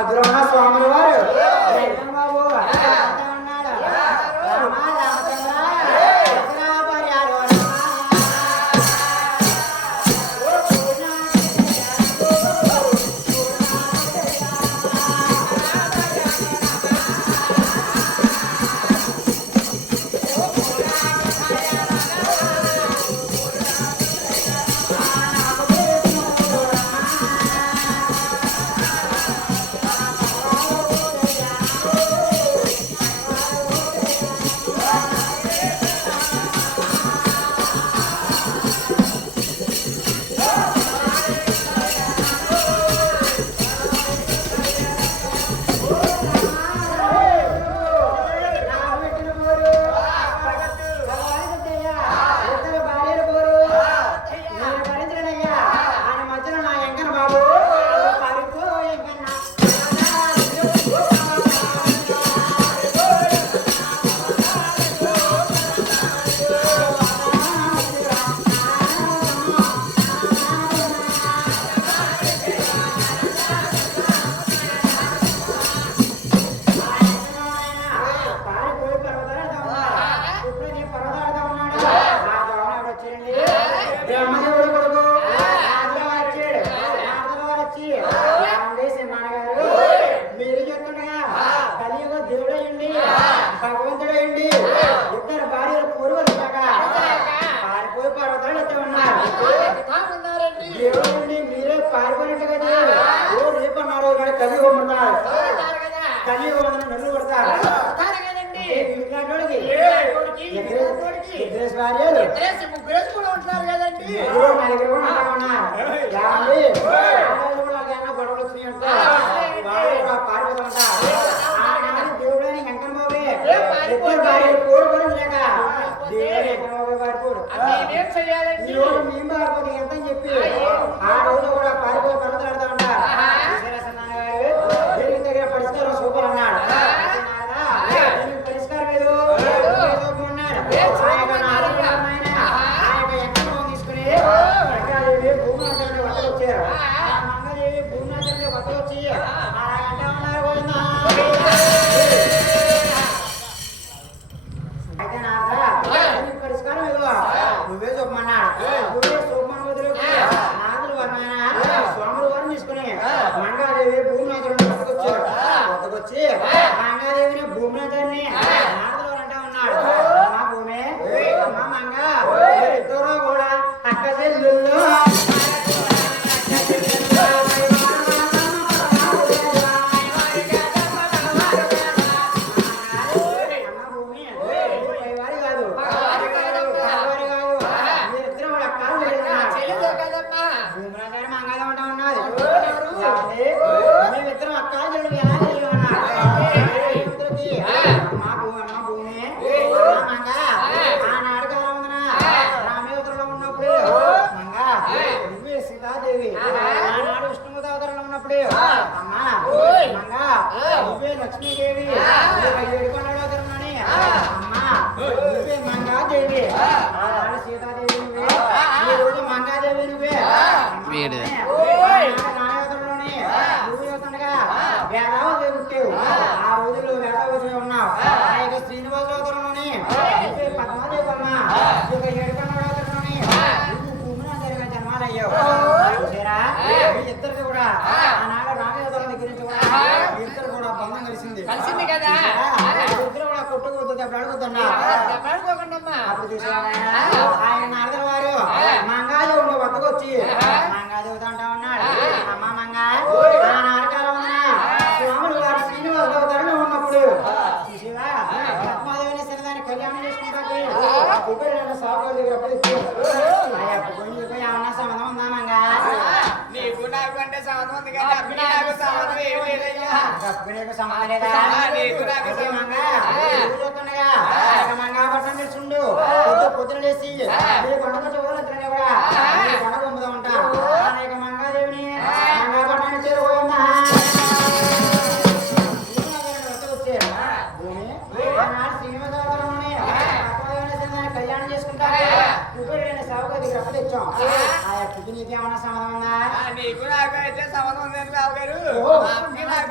మధ్యలో ఉన్న స్వాముల వారు బాబు భగవంతుడండి ఇద్దరు భార్యలు పూర్వలు పారిపోయి పర్వతాలు ఉన్నారండి దేవుడండి మీరే పారిపోయినట్టు కదా ఓ రేపన్నారు కలియుగమన్నారు కలియుగం నన్ను పడతారు భార్యలు గొడవలు వచ్చినాయంట పారిపోతా ఉంటారు దేవుడానికి వెంకన్న బాబే ఇద్దరు భార్యలు కోరుకోవడం లేక ఈ రోజు మేము పారిపోతే ఎంత అని చెప్పి ఆ రోజు కూడా పారిపోయి పర్వతాడుతూ ఉంటారు దేవుని దగ్గర పరిష్కారం సూపర్ అన్నాడు పరిష్కారం లేదు ఉన్నాడు ఆ యొక్క ఎంకరం తీసుకుని మంగాదేవి భూమాతల్ని వద్ద వచ్చారు మంగాదేవి భూమాతల్ని వద్ద వచ్చి అంటా ఉన్నారు పరిష్కారం ఏదో నువ్వే చూపమన్నాడు నువ్వే చూపమని వదిలి నాదులు వర్ణాయన స్వాములు వారిని తీసుకుని మంగాదేవి భూమినాథులను వద్దకొచ్చి మంగాదేవిని భూమినాథుని నాదులు అంటా ఉన్నాడు మా భూమి మా మంగ ఇద్దరు కూడా అక్క చెల్లెళ్ళు లక్ష్మీదేవి ఏడుకొండలోని అమ్మా నువ్వే మంగాదేవి ఆనాడు సీతాదేవి నువ్వే ఈ రోజు మంగాదేవి నువ్వే నాయకుల్లోని నువ్వు చూస్తుండగా వేదావతి పుట్టావు ఆ రోజుల్లో వేదావతి ఉన్నావు ఆ యొక్క శ్రీనివాసలోని నువ్వే పద్మాదేవి అమ్మా ఇక ఏడుకొండలోని నువ్వు భూమినాథుడిగా జన్మాలయ్యావు ఇద్దరికి కూడా ఆనాడు రామయోధుల దగ్గర నుంచి కూడా ఇద్దరు కూడా బంధం కలిసింది కదా ఇద్దరు కూడా కొట్టుకోవద్దు అడుగుతున్నా అప్పుడు చూసాను ఆయన అర్థం వారు మంగాదేవుని వద్దకొచ్చి మంగాదేవుడు అంటా ఉన్నాడు అమ్మ మంగా ఆ నాటకాలు ఉన్నా స్వాములు వారు శ్రీనివాస అవతారంలో ఉన్నప్పుడు చూసివా పద్మాదేవిని సరిదాన్ని కళ్యాణం చేసుకుంటారు సాగు దగ్గర పడి ఏమన్నా సంబంధం ఉందా మంగా నీకు నాకు అంటే సంబంధం ఉంది కానీ నాకు సంబంధం ఏమి లేదయ్యా నీకు సంబంధం లేదా నీకు నాకు చూస్తుండగా మంగా పట్టణం తెలుసుండు పొద్దున లేచి కొండ చూడాలి కూడా కొండ పొందుతూ ఉంటాను మంగాదేవిని మంగా పట్టణాన్ని చేరుకోమ్మా భూమి శ్రీనివాసరావుని కళ్యాణం చేసుకుంటారు సాగుగా దగ్గర తెచ్చాం ఆ నీకు నీకు ఏమన్నా సంబంధం ఉందా నీకు నాకు అయితే సంబంధం ఉందని రావు గారు నాకు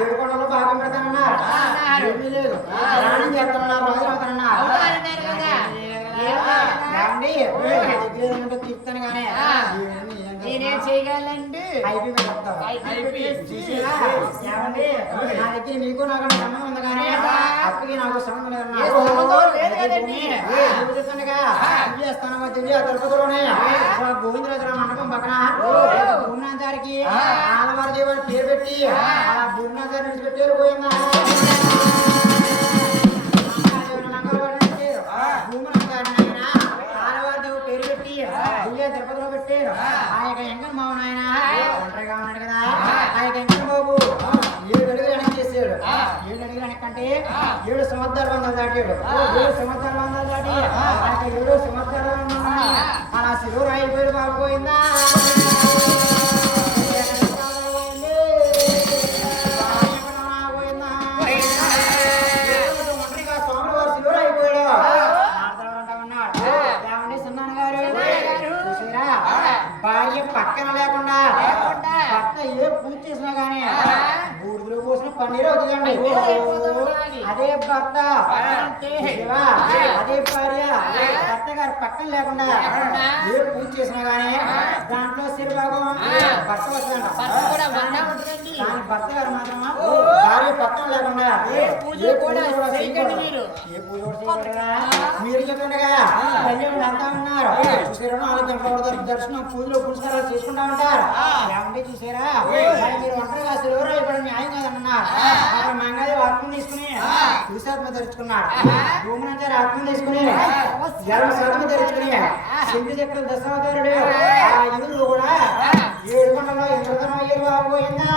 ఏడుకొండలో భాగం పెడతానన్నా ఏమీ లేదు స్నానం చేస్తానన్నారు రోజు అవుతానన్నా తీస్తాను కానీ నేనేం చేయగలండి నా దగ్గర నీకు నాకు సంబంధం ఉంది కానీ అప్పటికి నాకు సంబంధం లేదన్నాస్తాను తిరుపతిలోనే గోవిందరాజరావు మండపం పక్కన భూమినాచారికి ఆలవారి దేవుని పేరు పెట్టి ఆ భూమినాచారి విడిచిపెట్టారు పోయిందా తిరుపతిలో పెట్టారు ఆ యొక్క ఎంకన్ మామూలు ఆయన ఒంటరిగా ఉన్నాడు కదా ఆ యొక్క ఎంకన్ బాబు 7 అడుగులు వెనక్కి చేసాడు 7 అడుగులు వెనక్కంటే 7 సంవత్సరాలు వందలు దాటాడు 7 సంవత్సరాలు వందలు దాటి ఆ యొక్క 7 సంవత్సరాలు అలా శిలువ రాయిపోయాడు బాబు పోయిందా ఒంటరిగా స్వామివారు శిలువ రాయిపోయాడు భార్య పక్కన లేకుండా భర్త ఏ పూజ చేసినా గానీ బూడిదలో పోసిన పన్నీరు అవుతుందండి అదే భర్త అదే భార్య భర్త గారు పక్కన లేకుండా ఏ పూజ చేసినా గానీ దాంట్లో శరీరభాగం భర్త వస్తుందంట కానీ భర్త గారు మాత్రమా భార్య పక్కన లేకుండా ఏ పూజ కూడా మీరు చెప్తుండగా కళ్యాణులు అంతా ఉన్నారు చూసారా 4 గంటల దర్శనం పూజలో పురస్కారాలు చేసుకుంటా ఉంటారు ఏమంటే చూసారా మీరు ఒంటరిగా శిలువలో ఇక్కడ న్యాయం కాదన్నారు అక్కడ మంగాది ఆత్మ తీసుకుని చూసాత్మ ధరించుకున్నాడు భూమి నుంచి ఆత్మ తీసుకుని జలం సత్మ ధరించుకుని సింధు చక్ర దశావతారుడు ఆ యుగులు కూడా 7 కొండలో ఇంద్రధనం అయ్యారు బాబోయిందా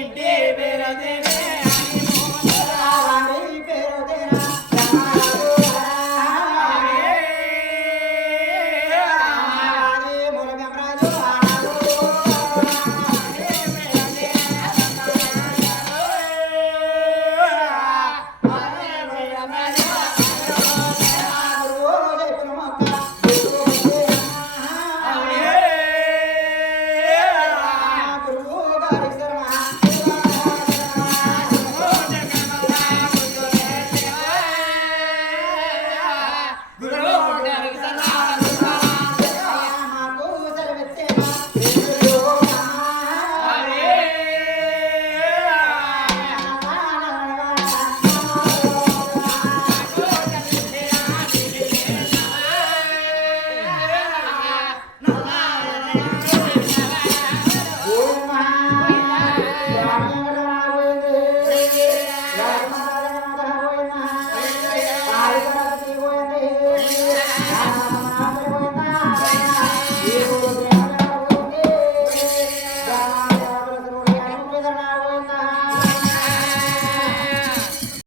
ఇంటి పేరు